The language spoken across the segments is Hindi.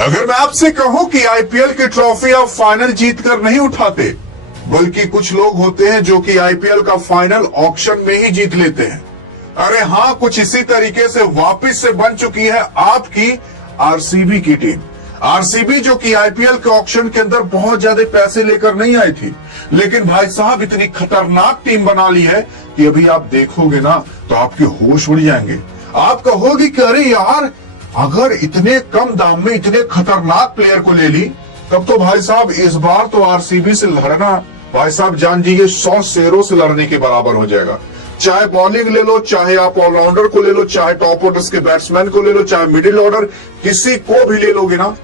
अगर मैं आपसे कहूं कि आईपीएल की ट्रॉफी आप फाइनल जीत कर नहीं उठाते, बल्कि कुछ लोग होते हैं जो कि आईपीएल का फाइनल ऑक्शन में ही जीत लेते हैं। अरे हाँ, कुछ इसी तरीके से वापस से बन चुकी है आपकी आरसीबी की टीम। आरसीबी जो कि आईपीएल के ऑक्शन के अंदर बहुत ज्यादा पैसे लेकर नहीं आई थी, लेकिन भाई साहब इतनी खतरनाक टीम बना ली है कि अभी आप देखोगे ना तो आपके होश उड़ जाएंगे। आप कहोगे कि अरे यार, अगर इतने कम दाम में इतने खतरनाक प्लेयर को ले ली, तब तो भाई साहब इस बार तो आरसीबी से लड़ना भाई साहब जान जाइए 100 शेरों से लड़ने के बराबर हो जाएगा। चाहे बॉलिंग ले लो, चाहे आप ऑलराउंडर को ले लो, चाहे टॉप ऑर्डर के बैट्समैन को ले लो, चाहे मिडिल ऑर्डर, किसी को भी ले लोगे ना,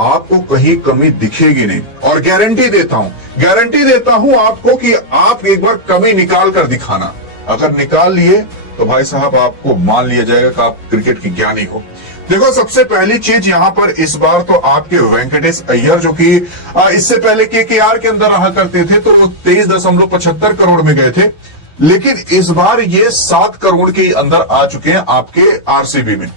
आपको कहीं कमी दिखेगी नहीं। और गारंटी देता हूं आपको कि आप एक बार कमी निकाल कर दिखाना। अगर निकाल लिए तो भाई साहब आपको मान लिया जाएगा कि आप क्रिकेट की ज्ञानी हो। देखो, सबसे पहली चीज यहां पर इस बार तो आपके वेंकटेश अय्यर, जो कि इससे पहले केकेआर के अंदर रहा करते थे, तो वो 23.75 करोड़ में गए थे, लेकिन इस बार ये 7 करोड़ के अंदर आ चुके हैं आपके आरसीबी में।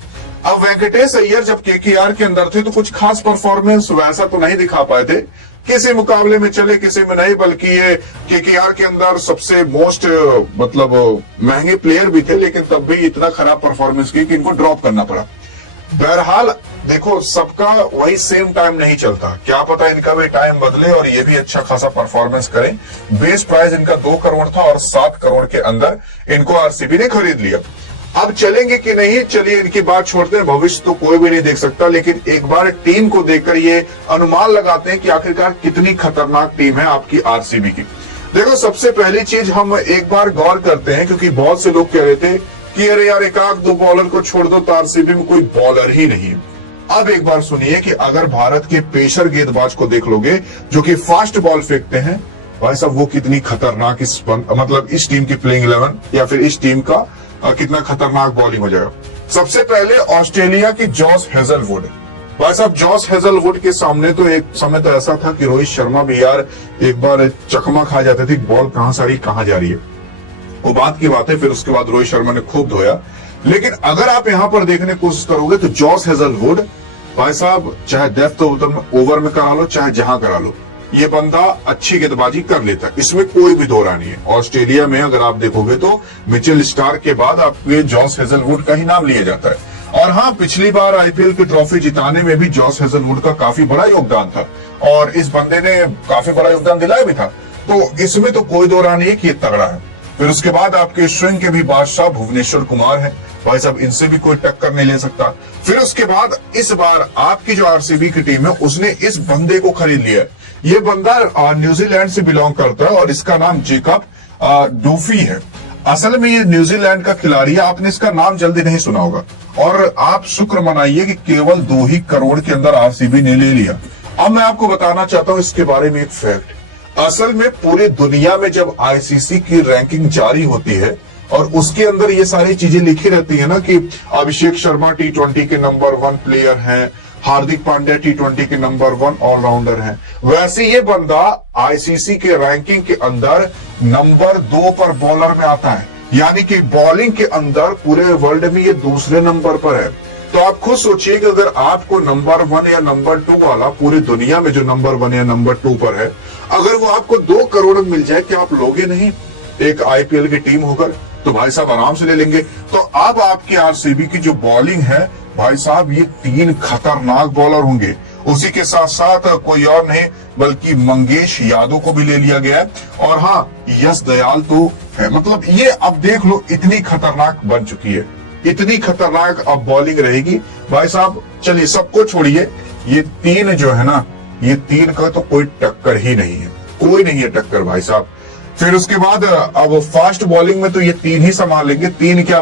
अब वेंकटेश अय्यर जब केकेआर के अंदर थे तो कुछ खास परफॉर्मेंस वैसा तो नहीं दिखा पाए थे, किसी मुकाबले में चले किसी में नहीं, बल्कि ये केकेआर के अंदर सबसे मोस्ट मतलब महंगे प्लेयर भी थे, लेकिन तब भी इतना खराब परफॉर्मेंस की कि इनको ड्रॉप करना पड़ा। बहरहाल देखो, सबका वही सेम टाइम नहीं चलता, क्या पता इनका भी टाइम बदले और ये भी अच्छा खासा परफॉर्मेंस करें। बेस प्राइस इनका 2 करोड़ था और 7 करोड़ के अंदर इनको आरसीबी ने खरीद लिया। अब चलेंगे कि नहीं, चलिए इनकी बात छोड़ते हैं, भविष्य तो कोई भी नहीं देख सकता, लेकिन एक बार टीम को देखकर ये अनुमान लगाते हैं कि आखिरकार कितनी खतरनाक टीम है आपकी आरसीबी की। देखो, सबसे पहली चीज हम एक बार गौर करते हैं, क्योंकि बहुत से लोग कह रहे थे कि अरे यार, एक आध दो बॉलर को छोड़ दो तो आरसीबी में कोई बॉलर ही नहीं है। अब एक बार सुनिए कि अगर भारत के पेशर गेंदबाज को देख लोगे जो कि फास्ट बॉल फेंकते हैं, भाई साहब वो कितनी खतरनाक मतलब इस टीम की प्लेइंग 11 या फिर इस टीम का कितना खतरनाक बॉलिंग हो जाएगा। सबसे पहले ऑस्ट्रेलिया की जॉस हेजलवुड। भाई साहब, जॉस हेजलवुड के सामने तो एक समय तो ऐसा था कि रोहित शर्मा भी यार एक बार चकमा खा जाते थे, बॉल कहां से आ रही कहां जा रही है, वो बात की बात है। फिर उसके बाद रोहित शर्मा ने खूब धोया, लेकिन अगर आप यहां पर देखने की कोशिश करोगे तो जॉस हेजलवुड भाई साहब चाहे डेप्थ ओवर में करा लो, चाहे जहां करा लो, ये बंदा अच्छी गेंदबाजी कर लेता है, इसमें कोई भी दो राय नहीं है। ऑस्ट्रेलिया में अगर आप देखोगे तो मिचेल स्टार्क के बाद आपके जॉस हेजलवुड का ही नाम लिया जाता है। और हाँ, पिछली बार आईपीएल की ट्रॉफी जिताने में भी जॉस हेजलवुड का काफी बड़ा योगदान था और इस बंदे ने काफी बड़ा योगदान दिलाया भी था, तो इसमें तो कोई दो राय नहीं है कि ये तगड़ा है। फिर उसके बाद आपके स्विंग के भी बादशाह भुवनेश्वर कुमार है, भाई साहब इनसे भी कोई टक्कर नहीं ले सकता। फिर उसके बाद इस बार आपकी जो आरसीबी की टीम है उसने इस बंदे को खरीद लिया। ये बंदा न्यूजीलैंड से बिलोंग करता है और इसका नाम जेकब डूफी है। असल में ये न्यूजीलैंड का खिलाड़ी है, आपने इसका नाम जल्दी नहीं सुना होगा। और आप शुक्र मनाइए कि केवल 2 ही करोड़ के अंदर आरसीबी ने ले लिया। अब मैं आपको बताना चाहता हूं इसके बारे में एक फैक्ट। असल में पूरी दुनिया में जब आईसीसी की रैंकिंग जारी होती है और उसके अंदर ये सारी चीजें लिखी रहती है ना कि अभिषेक शर्मा T20 के नंबर 1 प्लेयर हैं, हार्दिक पांड्या T20 के नंबर 1 ऑलराउंडर हैं, वैसे ये बंदा आईसीसी के रैंकिंग के अंदर नंबर 2 पर बॉलर में आता है, यानी कि बॉलिंग के अंदर पूरे वर्ल्ड में ये दूसरे नंबर पर है। तो आप खुद सोचिए कि अगर आपको नंबर 1 या नंबर 2 वाला पूरी दुनिया में जो नंबर 1 या नंबर 2 पर है, अगर वो आपको 2 करोड़ में मिल जाए, क्या आप लोगे नहीं? एक आईपीएल की टीम होकर तो भाई साहब आराम से ले लेंगे। तो अब आपकी आरसीबी की जो बॉलिंग है भाई साहब, ये 3 खतरनाक बॉलर होंगे। उसी के साथ साथ कोई और नहीं बल्कि मंगेश यादव को भी ले लिया गया है। और हाँ, यश दयाल तो है, मतलब ये अब देख लो इतनी खतरनाक बन चुकी है, इतनी खतरनाक अब बॉलिंग रहेगी भाई साहब। चलिए सबको छोड़िए, ये 3 जो है ना, ये 3 का तो कोई टक्कर ही नहीं है, कोई नहीं है टक्कर भाई साहब। फिर उसके बाद अब फास्ट बॉलिंग में तो ये 3 ही संभाल लेंगे। 3 क्या